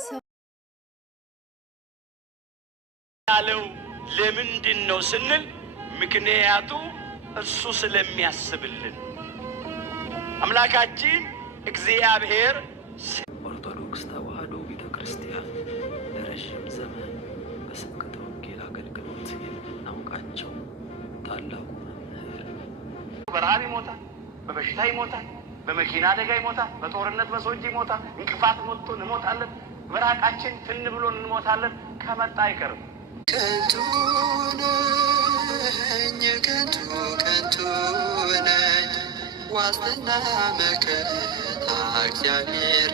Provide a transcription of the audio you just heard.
ሰው ያለው ለምንድን ነው ስንል ምክንያቱ እሱ ስለሚያስብልን አምላካችን እግዚአብሔር ኦርቶዶክስ ተዋሕዶ ቤተክርስቲያን ለረጅም ዘመን በስብከተ ወንጌል አገልግሎት የምናውቃቸው ታላቁ መምህር በረሃብ ይሞታል፣ በበሽታ ይሞታል፣ በመኪና አደጋ ይሞታል፣ በጦርነት በሰዎች ይሞታል፣ እንቅፋት ሞቶ እንሞታለን፣ በራቃችን ትን ብሎን እንሞታለን። ከመጣ አይቀርም። ከንቱ ነኝ ከንቱ ነኝ ዋስትና መከታ እግዚአብሔር